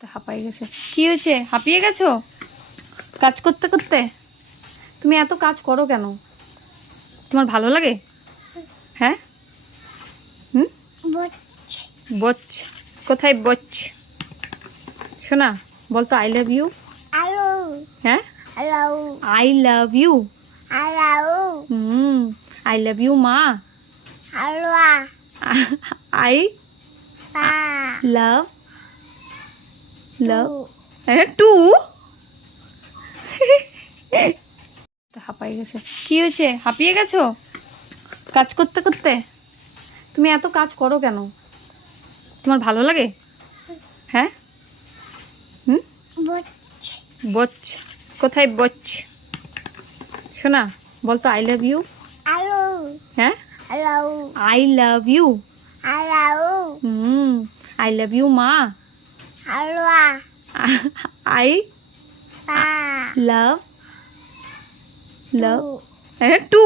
হাঁপাই গেছে। কি হয়েছে? হাঁপিয়ে গেছো কাজ করতে করতে? তুমি এত কাজ করো কেন? তোমার ভালো লাগে? হ্যাঁ। হুম। বচ কোথায় বচ? শোনা বলতো আই লাভ ইউ। হ্যাঁ, I love you. I love you মা। I love love too. হাঁপাই গেছে। কি হয়েছে? হাঁপিয়ে গেছো কাজ করতে করতে? তুমি এত কাজ করো কেন? তোমার ভালো লাগে? হ্যাঁ। হুম। বচ কোথায় বচ? শোনা বলতো আই লাভ ইউ। হ্যাঁ, I love you. I love you মা। I love love two.